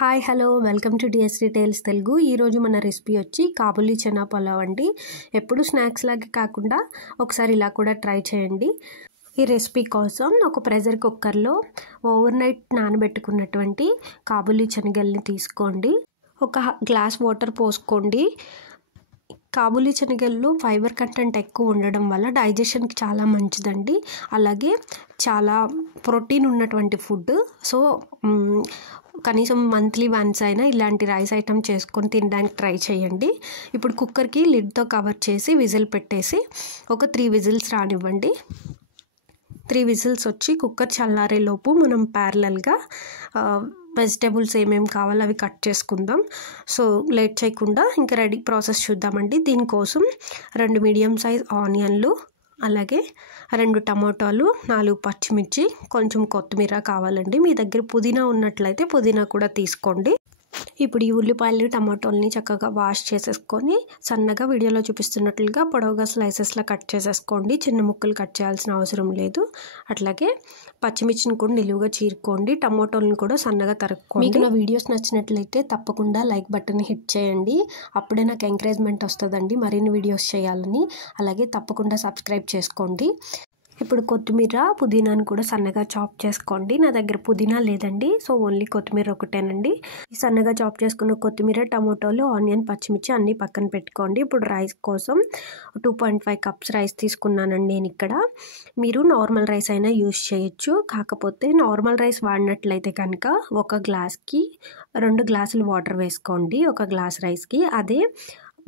Hi hello welcome to DSD tales Telugu. ఈరోజు మన recipe వచ్చి కాబూలీ చనా పులావ్ అండి. ఎప్పుడు స్నాక్స్ లాగా కాకుండా ఒకసారి ఇలా కూడా ట్రై చేయండి. ఈ రెసిపీ కోసం ఒక ప్రెషర్ కుక్కర్లో ఓవర్ నైట్ నానబెట్టుకున్నటువంటి కాబూలీ శనగల్ని తీసుకోండి. ఒక గ్లాస్ వాటర్ పోసుకోండి. కాబూలీ శనగల్లో ఫైబర్ కంటెంట్ ఎక్కువ ఉండడం వల్ల డైజెషన్కి చాలా మంచిదండి. అలాగే చాలా ప్రోటీన్ ఉన్నటువంటి ఫుడ్. సో కనీసం మంత్లీ వన్స్ అయినా ఇలాంటి రైస్ ఐటమ్ చేసుకొని తినడానికి ట్రై చేయండి. ఇప్పుడు కుక్కర్కి లిడ్తో కవర్ చేసి విజిల్ పెట్టేసి ఒక 3 విజిల్స్ రానివ్వండి. 3 విజిల్స్ వచ్చి కుక్కర్ చల్లారేలోపు మనం ప్యారలల్గా వెజిటేబుల్స్ ఏమేమి కావాలో అవి కట్ చేసుకుందాం. సో లేట్ చేయకుండా ఇంకా రెడీ ప్రాసెస్ చూద్దామండి. దీనికోసం 2 మీడియం సైజ్ ఆనియన్లు, అలాగే 2 టమాటాలు, 4 పచ్చిమిర్చి, కొంచెం కొత్తిమీర కావాలండి. మీ దగ్గర పుదీనా ఉన్నట్లయితే పుదీనా కూడా తీసుకోండి. ఇప్పుడు ఈ ఉల్లిపాయలు టమాటోల్ని చక్కగా వాష్ చేసేసుకొని సన్నగా వీడియోలో చూపిస్తున్నట్లుగా పొడవుగా స్లైసెస్లా కట్ చేసేసుకోండి. చిన్న ముక్కలు కట్ చేయాల్సిన అవసరం లేదు. అట్లాగే పచ్చిమిర్చిని కూడా నిలువుగా చీరుకోండి. టమాటోల్ని కూడా సన్నగా తరుక్కోండి. మీకు నా వీడియోస్ నచ్చినట్లయితే తప్పకుండా లైక్ బటన్ హిట్ చేయండి. అప్పుడే నాకు ఎంకరేజ్మెంట్ వస్తుందండి మరిన్ని వీడియోస్ చేయాలని. అలాగే తప్పకుండా సబ్స్క్రైబ్ చేసుకోండి. ఇప్పుడు కొత్తిమీర పుదీనాను కూడా సన్నగా చాప్ చేసుకోండి. నా దగ్గర పుదీనా లేదండి, సో ఓన్లీ కొత్తిమీర ఒకటేనండి. సన్నగా చాప్ చేసుకున్న కొత్తిమీర, టమాటోలు, ఆనియన్, పచ్చిమిర్చి అన్నీ పక్కన పెట్టుకోండి. ఇప్పుడు రైస్ కోసం 2.5 కప్స్ రైస్ తీసుకున్నానండి నేను ఇక్కడ. మీరు నార్మల్ రైస్ అయినా యూజ్ చేయొచ్చు. కాకపోతే నార్మల్ రైస్ వాడినట్లయితే కనుక ఒక గ్లాస్కి 2 గ్లాసులు వాటర్ వేసుకోండి ఒక గ్లాస్ రైస్కి. అదే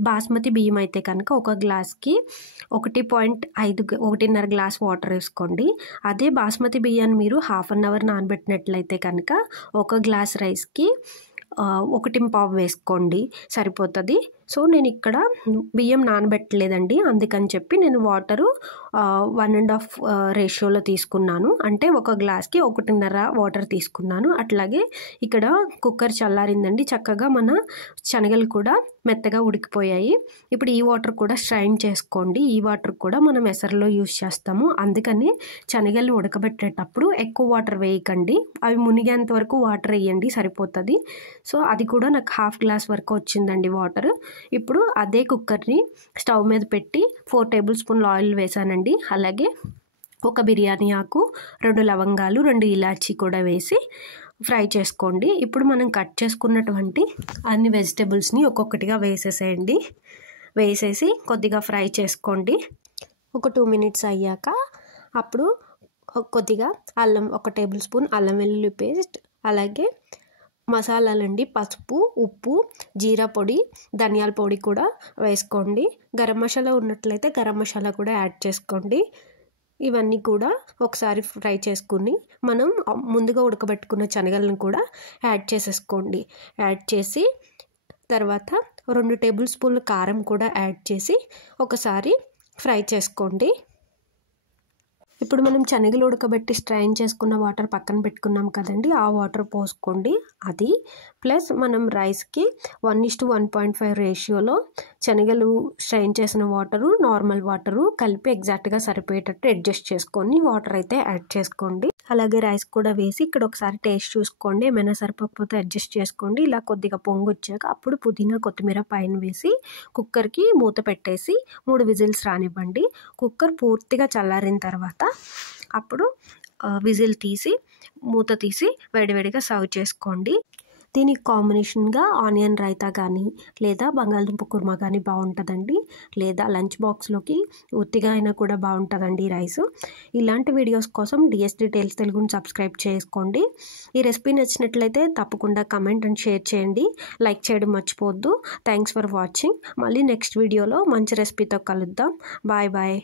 బాస్మతి బియ్యం అయితే కనుక ఒక గ్లాస్కి 1.5 గ్లాస్ వాటర్ వేసుకోండి. అదే బాస్మతి బియ్యాన్ని మీరు హాఫ్ అన్ అవర్ నానబెట్టినట్లయితే కనుక ఒక గ్లాస్ రైస్కి 1.5 వేసుకోండి, సరిపోతుంది. సో నేను ఇక్కడ బియ్యం నానబెట్టలేదండి, అందుకని చెప్పి నేను వాటరు 1.5 రేషియోలో తీసుకున్నాను. అంటే ఒక గ్లాస్కి 1.5 వాటర్ తీసుకున్నాను. అట్లాగే ఇక్కడ కుక్కర్ చల్లారిందండి. చక్కగా మన శనగలు కూడా మెత్తగా ఉడికిపోయాయి. ఇప్పుడు ఈ వాటర్ కూడా స్ట్రైన్ చేసుకోండి. ఈ వాటర్ కూడా మనం ఎసరులో యూజ్ చేస్తాము. అందుకని శనగలు ఉడకబెట్టేటప్పుడు ఎక్కువ వాటర్ వేయకండి, అవి మునిగేంత వరకు వాటర్ వేయండి, సరిపోతుంది. సో అది కూడా నాకు 1/2 గ్లాస్ వరకు వచ్చిందండి వాటర్. ఇప్పుడు అదే కుక్కర్ని స్టవ్ మీద పెట్టి 4 టేబుల్ స్పూన్ల ఆయిల్ వేసానండి. అలాగే ఒక బిర్యానీ ఆకు, 2 లవంగాలు, 2 ఇలాచీ కూడా వేసి ఫ్రై చేసుకోండి. ఇప్పుడు మనం కట్ చేసుకున్నటువంటి అన్ని వెజిటేబుల్స్ని ఒక్కొక్కటిగా వేసేసేయండి. వేసేసి కొద్దిగా ఫ్రై చేసుకోండి. ఒక 2 మినిట్స్ అయ్యాక అప్పుడు కొద్దిగా అల్లం, 1 టేబుల్ స్పూన్ అల్లం వెల్లుల్లి పేస్ట్, అలాగే మసాలాలండి, పసుపు, ఉప్పు, జీరా పొడి, ధనియాల పొడి కూడా వేసుకోండి. గరం మసాలా ఉన్నట్లయితే గరం మసాలా కూడా యాడ్ చేసుకోండి. ఇవన్నీ కూడా ఒకసారి ఫ్రై చేసుకుని మనం ముందుగా ఉడకబెట్టుకున్న శనగలను కూడా యాడ్ చేసేసుకోండి. యాడ్ చేసి తర్వాత 2 టేబుల్ స్పూన్ల కారం కూడా యాడ్ చేసి ఒకసారి ఫ్రై చేసుకోండి. ఇప్పుడు మనం శనగలు ఉడకబెట్టి స్ట్రైన్ చేసుకున్న వాటర్ పక్కన పెట్టుకున్నాం కదండి, ఆ వాటర్ పోసుకోండి. అది ప్లస్ మనం రైస్కి 1:1.5 రేషియోలో శనగలు స్ట్రైన్ చేసిన వాటరు, నార్మల్ వాటరు కలిపి ఎగ్జాక్ట్గా సరిపోయేటట్టు అడ్జస్ట్ చేసుకొని వాటర్ అయితే యాడ్ చేసుకోండి. అలాగే రైస్ కూడా వేసి ఇక్కడ ఒకసారి టేస్ట్ చూసుకోండి. ఏమైనా సరిపోకపోతే అడ్జస్ట్ చేసుకోండి. ఇలా కొద్దిగా పొంగు వచ్చాక అప్పుడు పుదీనా, కొత్తిమీర పైన వేసి కుక్కర్కి మూత పెట్టేసి 3 విజిల్స్ రానివ్వండి. కుక్కర్ పూర్తిగా చల్లారిన తర్వాత అప్పుడు విజిల్ తీసి మూత తీసి వేడివేడిగా సర్వ్ చేసుకోండి. దీనికి కాంబినేషన్గా ఆనియన్ రైతా కానీ లేదా బంగాళదుంప కుర్మా కానీ బాగుంటుందండి. లేదా లంచ్ బాక్స్లోకి ఉత్తిగా అయినా కూడా బాగుంటుందండి రైస్. ఇలాంటి వీడియోస్ కోసం డిఎస్డి టేల్స్ తెలుగుని సబ్స్క్రైబ్ చేసుకోండి. ఈ రెసిపీ నచ్చినట్లయితే తప్పకుండా కమెంట్ అండ్ షేర్ చేయండి. లైక్ చేయడం మర్చిపోవద్దు. Thanks for watching. మళ్ళీ నెక్స్ట్ వీడియోలో మంచి రెసిపీతో కలుద్దాం. Bye bye.